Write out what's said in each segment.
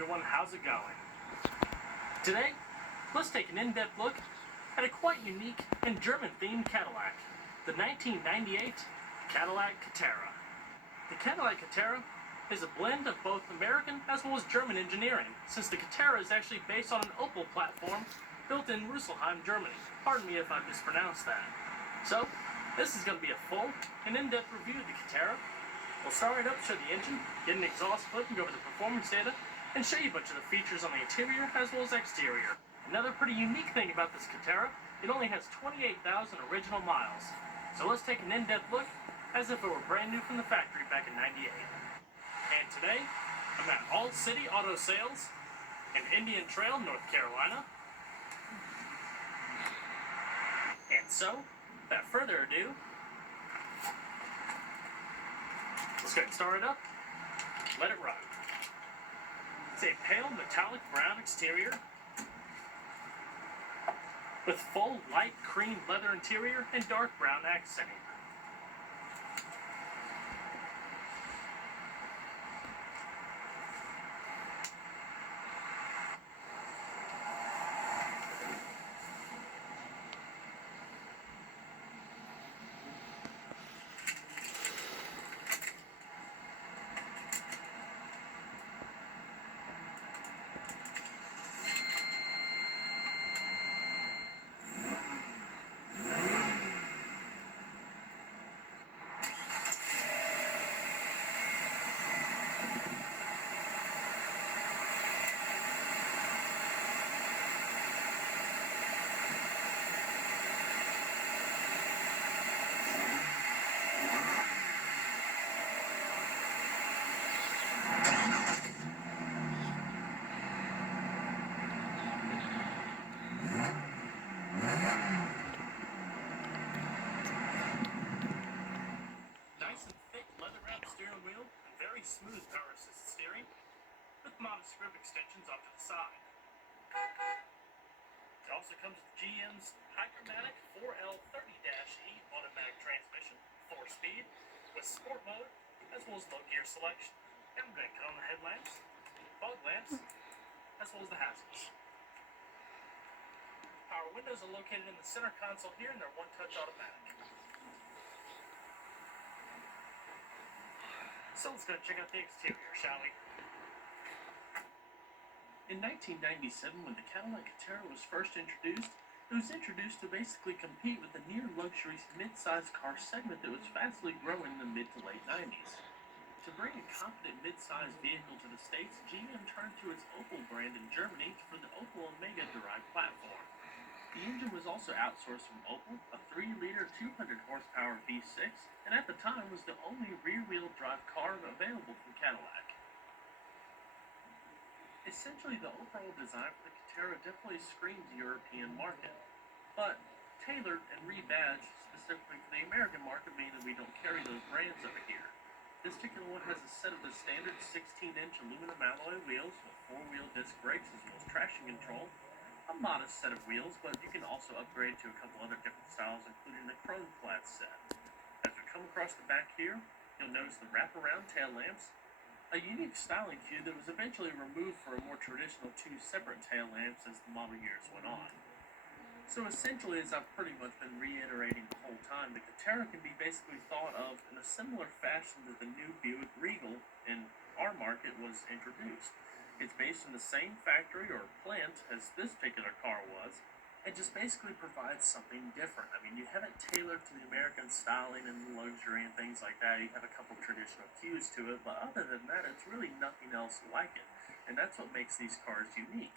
everyone, how's it going? Today, let's take an in-depth look at a quite unique and German-themed Cadillac, the 1998 Cadillac Catera. The Cadillac Catera is a blend of both American as well as German engineering, since the Catera is actually based on an Opel platform built in Rüsselsheim, Germany. Pardon me if I mispronounced that. So, this is going to be a full and in-depth review of the Catera. We'll start right up, show the engine, get an exhaust clip, and go over the performance data, and show you a bunch of the features on the interior as well as exterior. Another pretty unique thing about this Catera, it only has 28,000 original miles. So let's take an in-depth look as if it were brand new from the factory back in '98. And today, I'm at All City Auto Sales in Indian Trail, North Carolina. And so, without further ado, let's get started up, let it run. It's a pale metallic brown exterior with full light cream leather interior and dark brown accenting. Smooth power assisted steering with modest grip extensions off to the side. It also comes with GM's Hypermatic 4L30-E automatic transmission, 4-speed, with sport mode as well as low gear selection. And we're going to cut on the headlamps, fog lamps, as well as the hazards. Power windows are located in the center console here, and they're one-touch automatic. So let's go check out the exterior, shall we? In 1997, when the Cadillac Catera was first introduced, it was introduced to basically compete with the near-luxury mid-size car segment that was fastly growing in the mid to late 90s. To bring a competent mid-size vehicle to the States, GM turned to its Opel brand in Germany for the Opel Omega derived platform. The engine was also outsourced from Opel, a 3-liter 200-horsepower V6, and at the time was the only rear-wheel drive car available from Cadillac. Essentially, the overall design for the Catera definitely screams European market, but tailored and rebadged specifically for the American market, meaning that we don't carry those brands over here. This particular one has a set of the standard 16-inch aluminum alloy wheels with 4-wheel disc brakes as well as traction control, a modest set of wheels, but you can also upgrade to a couple other different styles, including the chrome flat set. As we come across the back here, you'll notice the wraparound tail lamps, a unique styling cue that was eventually removed for a more traditional 2 separate tail lamps as the model years went on. So essentially, as I've pretty much been reiterating the whole time, the Catera can be basically thought of in a similar fashion that the new Buick Regal in our market was introduced. It's based in the same factory or plant as this particular car was, and just basically provides something different. I mean, you have it tailored to the American styling and luxury and things like that. You have a couple traditional cues to it, but other than that, it's really nothing else like it. And that's what makes these cars unique.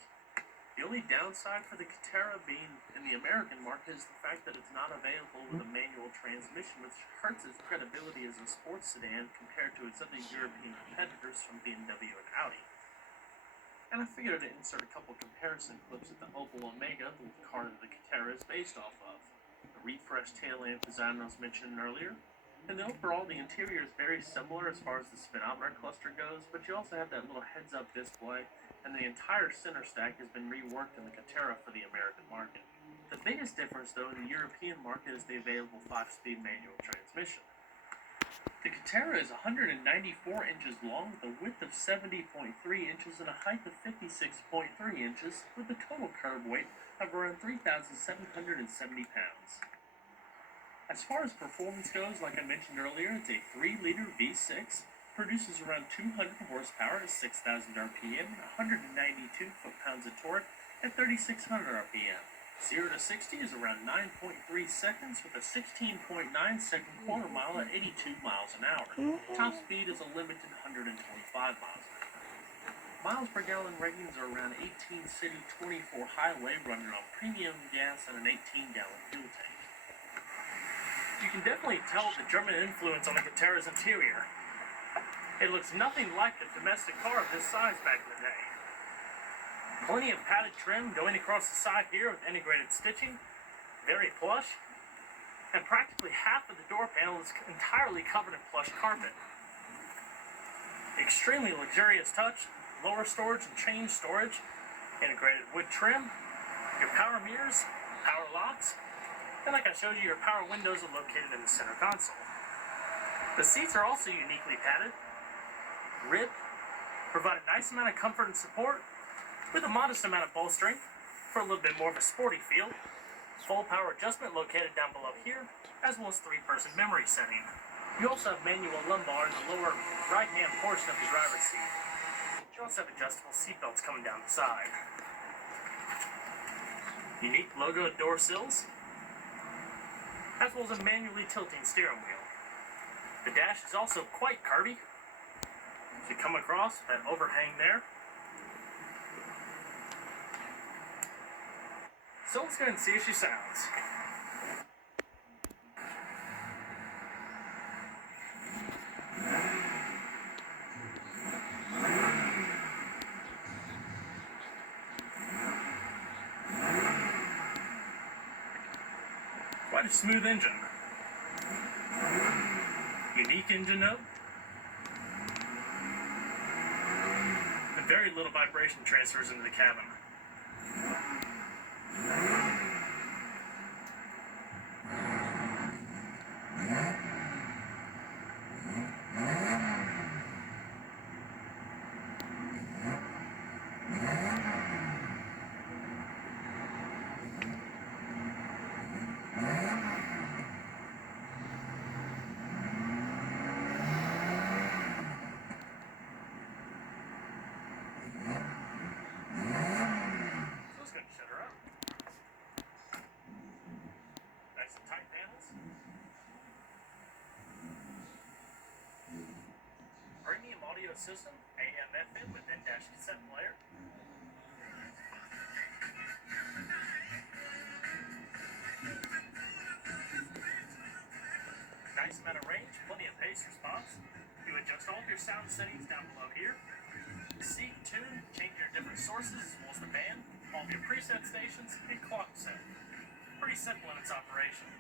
The only downside for the Catera being in the American market is the fact that it's not available with a manual transmission, which hurts its credibility as a sports sedan compared to its other European competitors from BMW and Audi. And I figured to insert a couple comparison clips of the Opel Omega, the car that the Catera is based off of. The refreshed tail lamp design I was mentioning earlier. And overall, the interior is very similar as far as the speedometer cluster goes, but you also have that little heads-up display, and the entire center stack has been reworked in the Catera for the American market. The biggest difference, though, in the European market is the available 5-speed manual transmission. The Catera is 194 inches long with a width of 70.3 inches and a height of 56.3 inches with a total curb weight of around 3,770 pounds. As far as performance goes, like I mentioned earlier, it's a 3-liter V6, produces around 200 horsepower at 6,000 RPM and 192 foot-pounds of torque at 3,600 RPM. 0 to 60 is around 9.3 seconds with a 16.9-second quarter mile at 82 miles an hour. Top speed is a limited 125 miles an hour. Miles per gallon ratings are around 18 city, 24 highway, running on premium gas and an 18-gallon fuel tank. You can definitely tell the German influence on the Catera's interior. It looks nothing like a domestic car of this size back in the day. Plenty of padded trim going across the side here with integrated stitching, very plush, and practically half of the door panel is entirely covered in plush carpet. Extremely luxurious touch, lower storage and chain storage, integrated wood trim, your power mirrors, power locks, and like I showed you, your power windows are located in the center console. The seats are also uniquely padded, ribbed, provide a nice amount of comfort and support, with a modest amount of bolstering for a little bit more of a sporty feel. Full power adjustment located down below here, as well as 3-person memory setting. You also have manual lumbar in the lower right-hand portion of the driver's seat. You also have adjustable seat belts coming down the side. Unique logo door sills, as well as a manually tilting steering wheel. The dash is also quite curvy. As you come across that overhang there. So let's go and see if she sounds. Quite a smooth engine. Unique engine note. And very little vibration transfers into the cabin. System, AM, FM with in-dash cassette player. Nice amount of range, plenty of pace response. You adjust all of your sound settings down below here. Seat, tune, change your different sources as well as the band, all of your preset stations, and clock set. Pretty simple in its operation.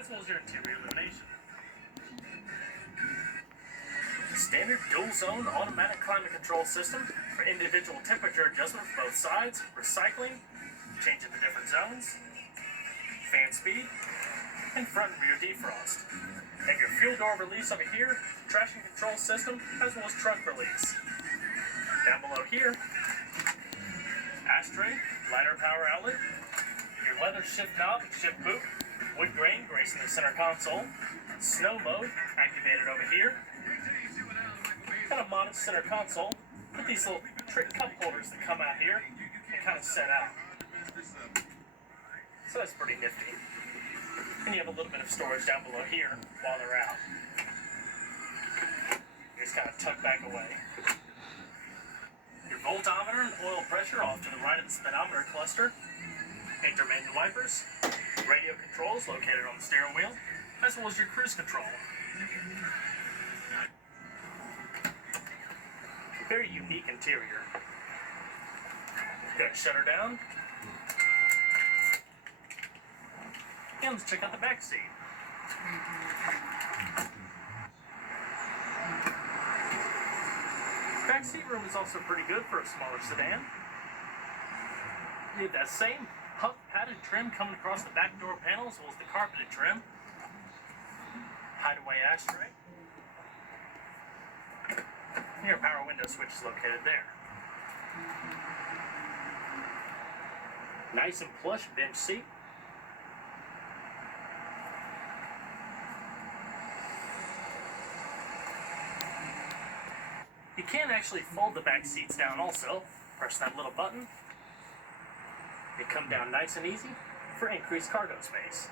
As well as your interior illumination. Standard dual-zone automatic climate control system for individual temperature adjustment for both sides, recycling, changing the different zones, fan speed, and front and rear defrost. Have your fuel door release over here, traction control system, as well as trunk release. Down below here, ashtray, lighter power outlet, your leather shift knob and shift boot, wood grain gracing the center console, snow mode activated over here, and a modest center console with these little trick cup holders that come out here and kind of set out. So that's pretty nifty. And you have a little bit of storage down below here while they're out. You just kind of tuck back away. Your voltometer and oil pressure off to the right of the speedometer cluster. Intermittent wipers, radio controls located on the steering wheel, as well as your cruise control. Very unique interior. Got a shutter down, And let's check out the back seat. Back seat room is also pretty good for a smaller sedan. You have that same hub padded trim coming across the back door panel as well as the carpeted trim. Hideaway ashtray. Your power window switch is located there. Nice and plush bench seat. You can actually fold the back seats down also. Press that little button. They come down nice and easy for increased cargo space.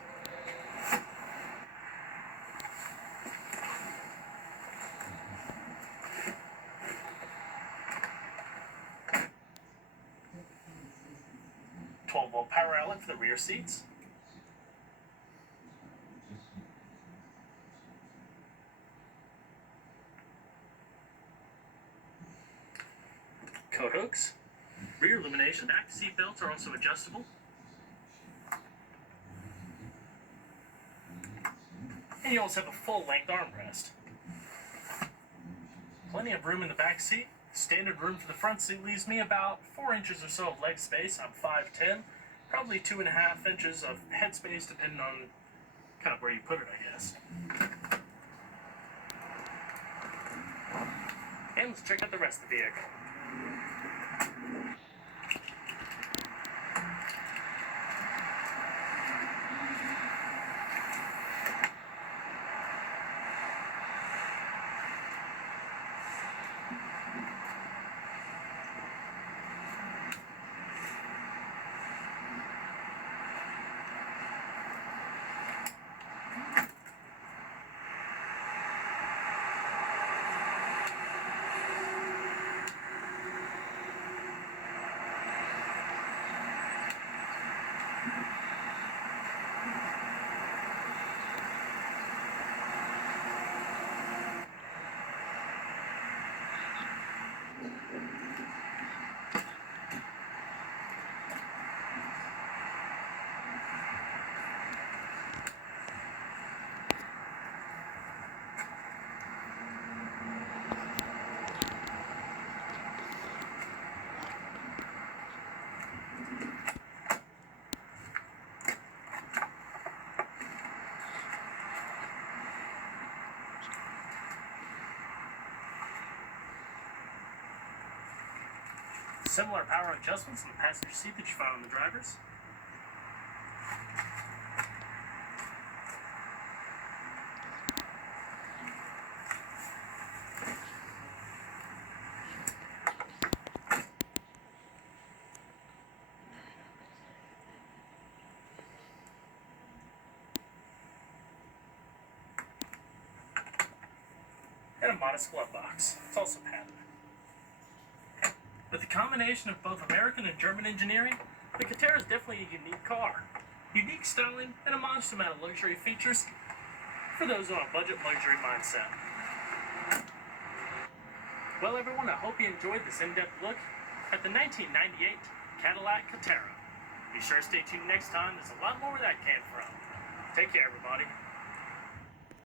Volt power outlet for the rear seats. Coat hooks. Rear illumination. Back seat belts are also adjustable. And you also have a full-length armrest. Plenty of room in the back seat. Standard room for the front seat leaves me about 4 inches or so of leg space. I'm 5'10", probably 2.5 inches of head space, depending on kind of where you put it, I guess. And let's check out the rest of the vehicle. Similar power adjustments in the passenger seat that you find on the driver's. And a modest glove box. It's also padded. With the combination of both American and German engineering, the Catera is definitely a unique car. Unique styling and a modest amount of luxury features for those on a budget luxury mindset. Well, everyone, I hope you enjoyed this in-depth look at the 1998 Cadillac Catera. Be sure to stay tuned next time. There's a lot more where that came from. Take care, everybody.